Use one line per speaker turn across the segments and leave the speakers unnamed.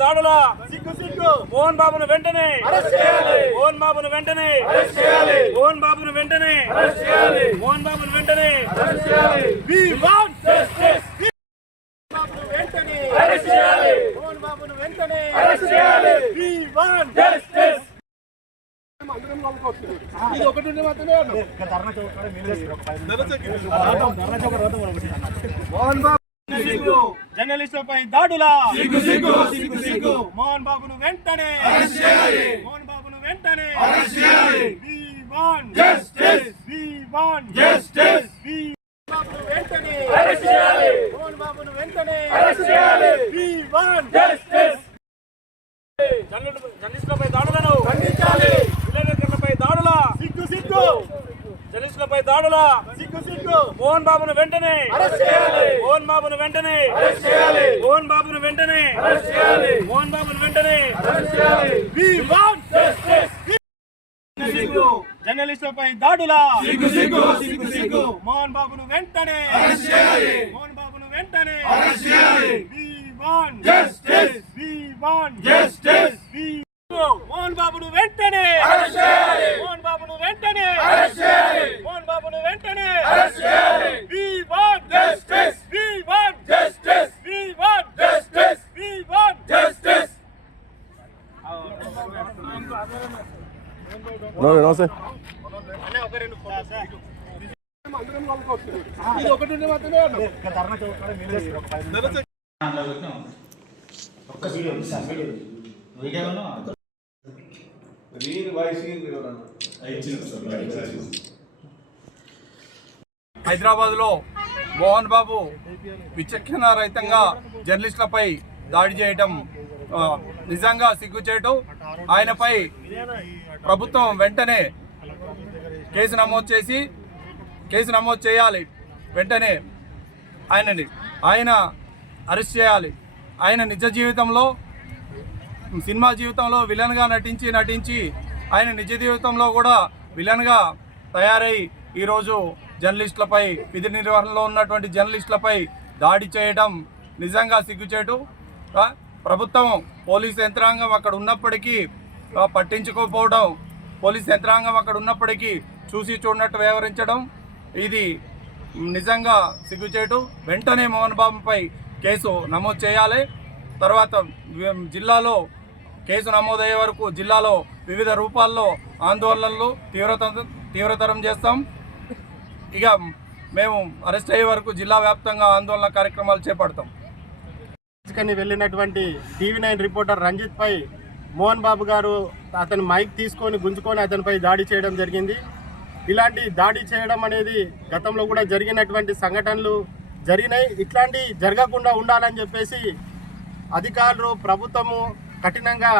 దాడుల. మోహన్ బాబును వెంటనే.
అరెస్ట్ చేయాలి.
మోహన్ బాబును వెంటనే. మోహన్ బాబును వెంటనే. మోహన్ బాబును వెంటనే.
మోహన్ బాబును వెంటనే. ఇది ఒకటి ఉంటే మాత్రమే. మోహన్ బాబు జర్నలిస్టులపై దాడుల. మోహన్ బాబును వెంటనే. మోహన్ బాబును వెంటనే.
జర్నలిస్టులపై దాడులను.
ఖండించాలి.
దాడుల.
సిగ్గు సిగ్గు.
జర్నలిస్టులపై దాడుల? మోహన్ బాబును వెంటనే.
అరెస్ట్ చేయాలి.
మోహన్ బాబును వెంటనే.
అరెస్ట్ చేయాలి.
మోహన్ బాబును వెంటనే.
అరెస్ట్ చేయాలి.
మోహన్ బాబును వెంటనే.
జర్నలిస్టులపై దాడుల? మోహన్ బాబును వెంటనే. అరెస్ట్ చేయాలి. మోహన్ బాబును వెంటనే. అరెస్ట్ చేయాలి. We want justice we want justice వి మోహన్ బాబును వెంటనే అరెస్ట్ చేయాలి మోహన్ బాబును వెంటనే అరెస్ట్ చేయాలి మోహన్ బాబును వెంటనే అరెస్ట్ చేయాలి we want justice we want justice we want justice we want justice
నమస్తే
ఇది
ఒక్క వీడియో సార్ వీడియో
హైదరాబాద్లో మోహన్ బాబు విచక్షణ రహితంగా జర్నలిస్టులపై దాడి చేయటం నిజంగా సిగ్గు చేయటం ఆయనపై ప్రభుత్వం వెంటనే కేసు నమోదు చేసి కేసు నమోదు చేయాలి. వెంటనే ఆయనని ఆయన అరెస్ట్ చేయాలి. ఆయన నిజ జీవితంలో సినిమా జీవితంలో విలన్గా నటించి నటించి ఆయన నిజ జీవితంలో కూడా విలన్గా తయారై ఈరోజు జర్నలిస్టులపై విధి నిర్వహణలో ఉన్నటువంటి జర్నలిస్టులపై దాడి చేయడం నిజంగా సిగ్గుచేటు. ప్రభుత్వం పోలీస్ యంత్రాంగం అక్కడ ఉన్నప్పటికీ పట్టించుకోకపోవడం పోలీస్ యంత్రాంగం అక్కడ ఉన్నప్పటికీ చూసి చూడనట్టు వ్యవహరించడం ఇది నిజంగా సిగ్గుచేటు. వెంటనే మోహన్ బాబుపై కేసు నమోదు చేయాలి. తర్వాత జిల్లాలో కేసు నమోదయ్యే వరకు జిల్లాలో వివిధ రూపాల్లో ఆందోళనలు తీవ్రత తీవ్రతరం చేస్తాం. ఇక మేము అరెస్ట్ అయ్యే వరకు జిల్లా వ్యాప్తంగా ఆందోళన కార్యక్రమాలు చేపడతాం.
తీసుకొని వెళ్ళినటువంటి టీవీ నైన్ రిపోర్టర్ రంజిత్ పై మోహన్ బాబు గారు అతని మైక్ తీసుకొని గుంజుకొని అతనిపై దాడి చేయడం జరిగింది. ఇలాంటి దాడి చేయడం అనేది గతంలో కూడా జరిగినటువంటి సంఘటనలు జరిగినాయి. ఇట్లాంటి జరగకుండా ఉండాలని చెప్పేసి అధికారులు ప్రభుత్వము కఠినంగా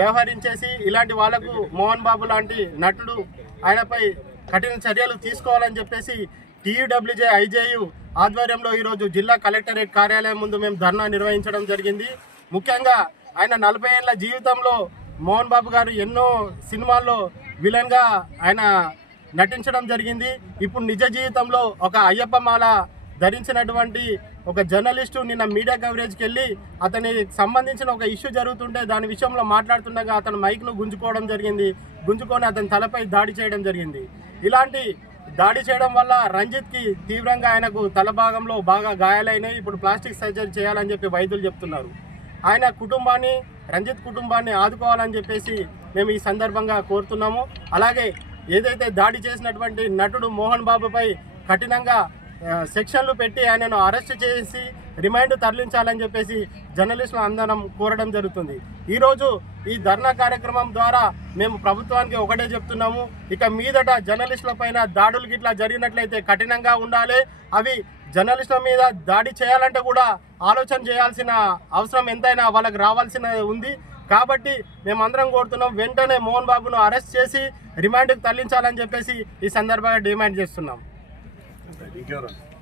వ్యవహరించేసి ఇలాంటి వాళ్ళకు మోహన్ బాబు లాంటి నటుడు ఆయనపై కఠిన చర్యలు తీసుకోవాలని చెప్పేసి టీయూడబ్ల్యూజే ఐజేయు ఆధ్వర్యంలో ఈరోజు జిల్లా కలెక్టరేట్ కార్యాలయం ముందు మేము ధర్నా నిర్వహించడం జరిగింది. ముఖ్యంగా ఆయన నలభై ఏళ్ళ జీవితంలో మోహన్ బాబు గారు ఎన్నో సినిమాల్లో విలన్గా ఆయన నటించడం జరిగింది. ఇప్పుడు నిజ జీవితంలో ఒక అయ్యప్ప మాల ధరించినటువంటి ఒక జర్నలిస్టు నిన్న మీడియా కవరేజ్కి వెళ్ళి అతనికి సంబంధించిన ఒక ఇష్యూ జరుగుతుంటే దాని విషయంలో మాట్లాడుతుండగా అతను మైక్ను గుంజుకోవడం జరిగింది. గుంజుకొని అతని తలపై దాడి చేయడం జరిగింది. ఇలాంటి దాడి చేయడం వల్ల రంజిత్కి తీవ్రంగా ఆయనకు తల భాగంలో బాగా గాయాలైనాయి ఇప్పుడు ప్లాస్టిక్ సర్జరీ చేయాలని చెప్పి వైద్యులు చెప్తున్నారు. ఆయన కుటుంబాన్ని రంజిత్ కుటుంబాన్ని ఆదుకోవాలని చెప్పేసి మేము ఈ సందర్భంగా కోరుతున్నాము. అలాగే ఏదైతే దాడి చేసినటువంటి నటుడు మోహన్ బాబుపై కఠినంగా సెక్షన్లు పెట్టి ఆయనను అరెస్ట్ చేసి రిమైండ్ తరలించాలని చెప్పేసి జర్నలిస్టులు అందరం కోరడం జరుగుతుంది. ఈరోజు ఈ ధర్నా కార్యక్రమం ద్వారా మేము ప్రభుత్వానికి ఒకటే చెప్తున్నాము. ఇక మీదట జర్నలిస్టుల పైన దాడులు గిట్లా జరిగినట్లయితే కఠినంగా ఉండాలి. అవి జర్నలిస్టుల మీద దాడి చేయాలంటే కూడా ఆలోచన చేయాల్సిన అవసరం ఎంతైనా వాళ్ళకి రావాల్సిన ఉంది. కాబట్టి మేమందరం కోరుతున్నాం వెంటనే మోహన్ బాబును అరెస్ట్ చేసి రిమాండ్కి తరలించాలని చెప్పేసి ఈ సందర్భంగా డిమాండ్ చేస్తున్నాం.
You got him.